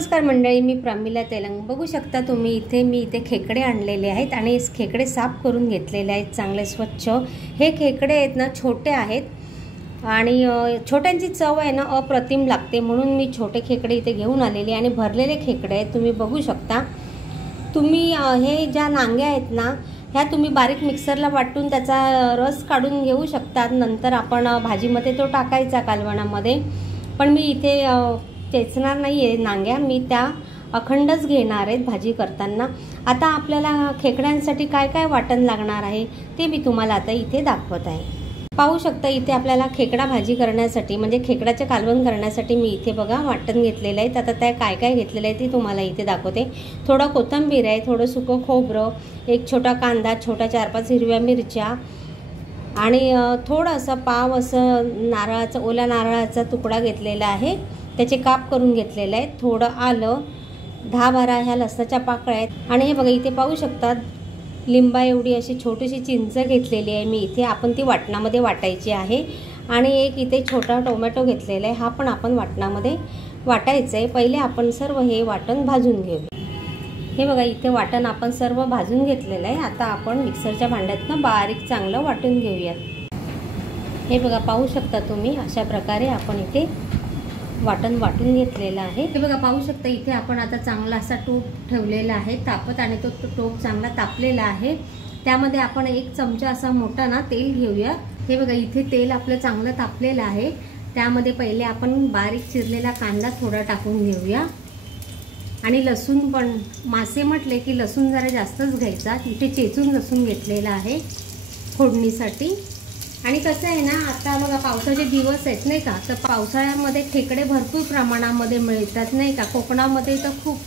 नमस्कार मंडळी, मी प्रमिला तेलंग। बघू शकता तुम्ही इथे खेकडे आणलेले आहेत आणि खेकडे साफ करून घेतलेले आहेत चांगले स्वच्छ। हे खेकडे आहेत ना, छोटे आहेत आणि छोट्यांची चव आहे ना अप्रतिम लागते, म्हणून मी छोटे खेकडे इथे घेऊन आलेले आणि भरलेले खेकडे आहेत। तुम्ही बघू शकता। तुम्ही हे ज्या नांग्या आहेत ना, ह्या तुम्ही बारीक मिक्सरला वाटून त्याचा रस काढून घेऊ शकता। नंतर आपण भाजीमध्ये तो टाकायचा कालवणामध्ये, पण मी इथे चेचणार नाही आहे नांग्या, मी त्या अखंडच घेणार आहेत भाजी करताना। आता आपल्याला खेकड्यांसाठी काय काय वाटण लागणार आहे ते मी तुम्हाला आता इथे दाखवत आहे। पाहू शकता इथे आपल्याला खेकडा भाजी करण्यासाठी म्हणजे खेकडाचे कालवण करण्यासाठी मी इथे बघा वाटण घेतलेलं आहे। आता त्या काय काय घेतलेलं आहे ते तुम्हाला इथे दाखवते। थोडा कोथिंबीर आहे, थोडं सुकं खोबरं, एक छोटा कांदा, छोटा 4-5 हिरव्या मिरच्या आणि थोडंसं पाव असं नारळाचा ओला नारळाचा तुकडा घेतलेला आहे, त्याचे काप करून घेतलेले आहेत। थोडं आलं, 10-12 ह्या लसणाच्या पाकळ्या आहेत आणि हे बघा इथे पाहू शकता लिंबा एवढी अशी छोटीशी चिंच घेतलेली आहे मी इथे, आपण ती वाटणामध्ये वाटायची आहे। आणि एक इथे छोटा टोमॅटो घेतलेला आहे, हा पण आपण वाटणामध्ये वाटायचं आहे। पहिले आपण सर्व हे वाटण भाजून घेऊया। हे बघा इथे वाटण आपण सर्व भाजून घेतलेलं आहे। आता आपण मिक्सरच्या भांड्यातनं बारीक चांगलं वाटून घेऊयात। हे बघा पाहू शकता तुम्ही, अशा प्रकारे आपण इथे वाटण वाटून घेतलेलं आहे। हे बघा पाहू शकता इथे आपण आता चांगला असा टोप ठेवलेला आहे तापत आणि तो टोप चांगला तापलेला आहे। त्यामध्ये आपण 1 चमचा असा मोठा ना तेल घेऊया। हे बघा इथे तेल आपलं चांगलं तापलेलं आहे। त्यामध्ये पहिले आपण बारीक चिरलेला कांदा थोडा टाकून घेऊया आणि लसूण पण, मासे म्हटले की लसूण जरा जास्तच घ्यायचा, इथे चेचून लसूण घेतलेला आहे फोडणीसाठी। आणि कसं आहे ना, आता बघा पावसाचे दिवस आहेत नाही का, तर पावसाळ्यामध्ये खेकडे भरपूर प्रमाणामध्ये मिळतात नाही का, कोकणामध्ये तर खूप।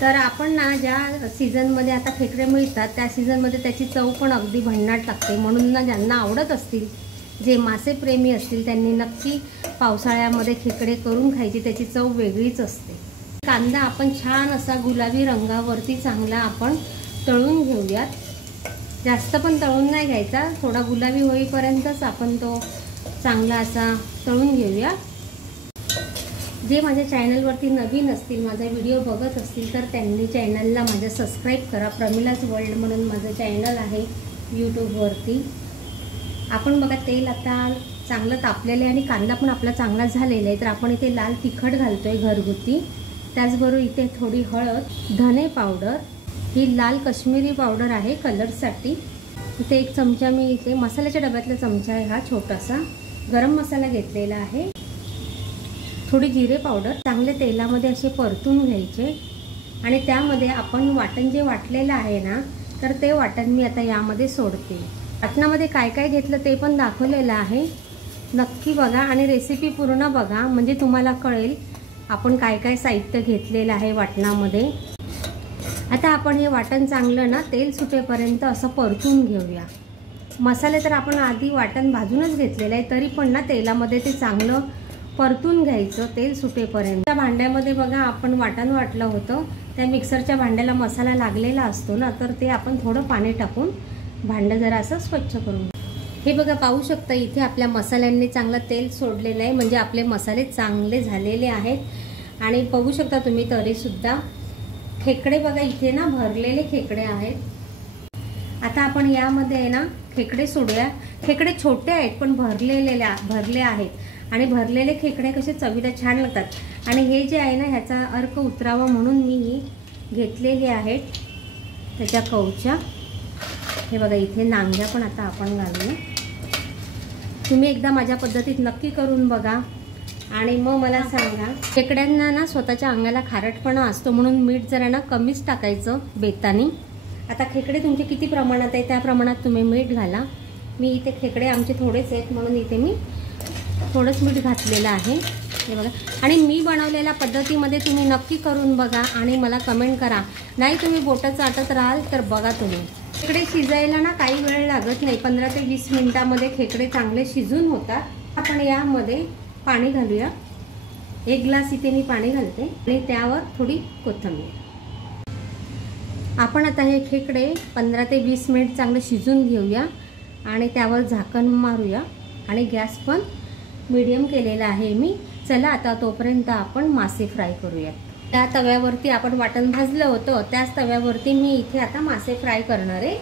तर आपण ना ज्या सीझनमध्ये आता खेकडे मिळतात त्या सीझनमध्ये त्याची चव पण अगदी भन्नाट लागते, म्हणून ना ज्यांना आवडत असतील, जे मासेप्रेमी असतील त्यांनी नक्की पावसाळ्यामध्ये खेकडे करून खायची, त्याची चव वेगळीच असते। कांदा आपण छान असा गुलाबी रंगावरती चांगला आपण तळून घेऊयात, जास्त पण तळून नाही घ्यायचा, थोडा गुलाबी होईपर्यंतच आपण तो चांगला असा तळून घेऊया। जे माझ्या चॅनलवरती नवीन असतील, माझा व्हिडिओ बघत असतील, तर त्यांनी चॅनलला माझ्या सबस्क्राईब करा। प्रमिलाज वर्ल्ड म्हणून माझं चॅनल आहे यूट्यूबवरती। आपण बघा तेल आता चांगलं तापलेलं आहे आणि कांदा पण आपला चांगला झालेला आहे, तर आपण इथे लाल तिखट घालतोय घरगुती। त्याचबरोबर इथे थोडी हळद, धने पावडर, ही लाल काश्मीरी पावडर आहे कलरसाठी। इथे 1 चमचा मी इथे मसाल्याच्या डब्यातला चमचा आहे हा छोटासा, गरम मसाला घेतलेला आहे। थोडी जिरे पावडर चांगले तेलामध्ये असे परतून घ्यायचे आणि त्यामध्ये आपण वाटण जे वाटलेलं आहे ना, तर ते वाटण मी आता यामध्ये सोडते। वाटणामध्ये काय काय घेतलं ते पण दाखवलेलं आहे, नक्की बघा आणि रेसिपी पूर्ण बघा, म्हणजे तुम्हाला कळेल आपण काय काय साहित्य घेतलेलं आहे वाटणामध्ये। आता आपण हे वाटण चांगलं ना तेल सुटेपर्यंत असं परतून घेऊया। मसाले तर आपण आधी वाटण भाजूनच घेतलेलं आहे, तरी पण ना तेलामध्ये ते चांगलं परतून घ्यायचं तेल सुटेपर्यंत। त्या भांड्यामध्ये बघा आपण वाटण वाटलं होतं, त्या मिक्सरच्या भांड्याला मसाला लागलेला असतो ना, तर ते आपण थोडं पाणी टाकून भांडं जरा असं स्वच्छ करून। हे बघा पाहू शकता इथे आपल्या मसाल्यांनी चांगलं तेल सोडलेलं आहे, म्हणजे आपले मसाले चांगले झालेले आहेत। आणि बघू शकता तुम्ही तरीसुद्धा खेकडे बघा इथे ना भरलेले खेकडे आहेत। आता आपण यामध्ये आहे ना खेकडे सोडूया। खेकडे छोटे आहेत पण भरले आहेत आणि भरलेले खेकडे कसे चवीला छान लागतात। आणि हे जे आहे ना ह्याचा अर्क उतरावा म्हणून मी घेतलेले आहेत त्याच्या कवच्या। हे बघा इथे नांग्या पण आता आपण घालूया। तुम्ही एकदा माझ्या पद्धतीत नक्की करून बघा आणि मग मला सांगा। खेकड्यांना ना स्वतःच्या अंगाला खारटपणा असतो, म्हणून मीठ जरा ना कमीच टाकायचं बेतानी। आता खेकडे तुमचे किती प्रमाणात आहे त्या प्रमाणात तुम्ही मीठ घाला। मी इथे खेकडे आमचे थोडेच आहेत म्हणून इथे मी थोडंच मीठ घातलेलं आहे। हे बघा, आणि मी बनवलेल्या पद्धतीमध्ये तुम्ही नक्की करून बघा आणि मला कमेंट करा। नाही तुम्ही बोटं चाटत राहाल तर बघा तुम्ही। खेकडे शिजायला ना काही वेळ लागत नाही, 15 ते 20 मिनिटांमध्ये खेकडे चांगले शिजून होतात। आपण यामध्ये पाणी घालूया, 1 ग्लास इथे मी पाणी घालते आणि त्यावर थोडी कोथिंबीर। आपण आता हे खेकडे 15 ते 20 मिनिट चांगले शिजून घेऊया आणि त्यावर झाकण मारूया आणि गॅस पण मीडियम केलेला आहे मी। चला आता तोपर्यंत आपण मासे फ्राय करूया। त्या तव्यावरती आपण वाटण भाजलं होतं त्याच तव्यावरती मी इथे आता मासे फ्राय करणार आहे.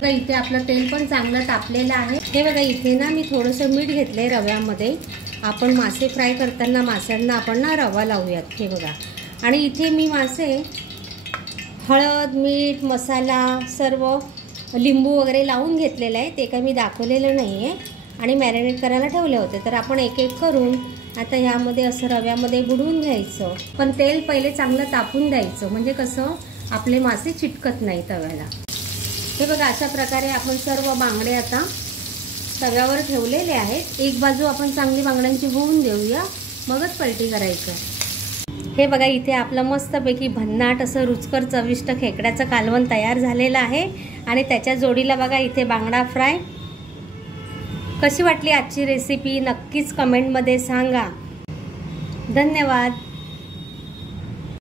तर इथे आपलं तेल पण चांगलं तापलेलं आहे. हे बघा इथे ना मी थोडंसं मीठ घेतलंय रव्यामध्ये. आपण मासे फ्राय करताना माशांना आपण ना रवा लावूयात. हे बघा, आणि इथे मी मासे हळद मीठ मसाला सर्व लिंबू वगैरे लावून घेतलेलं आहे. ते काही मी दाखवलेलं नाही आहे आणि मॅरिनेट करायला ठेवले होते. तर आपण एक एक करून आता ह्यामध्ये असं रव्यामध्ये बुडवून घ्यायचं. पण तेल पहिले चांगलं तापून द्यायचं, म्हणजे कसं आपले मासे चिटकत नाही तव्याला. हे बघा अशा प्रकारे आपण सर्व बांगडे आता तव्यावर ठेवलेले आहेत. एक बाजू आपण चांगली बांगड्यांची होऊन देऊया, मगच पलटी करायचं. हे बघा इथे आपलं मस्तपैकी भन्नाट असं रुचकर चविष्ट खेकड्याचं कालवण तयार झालेलं आहे. आणि त्याच्या जोडीला बघा इथे बांगडा फ्राय. कशी वाटली आजची रेसिपी नक्कीच कमेंटमध्ये सांगा. धन्यवाद.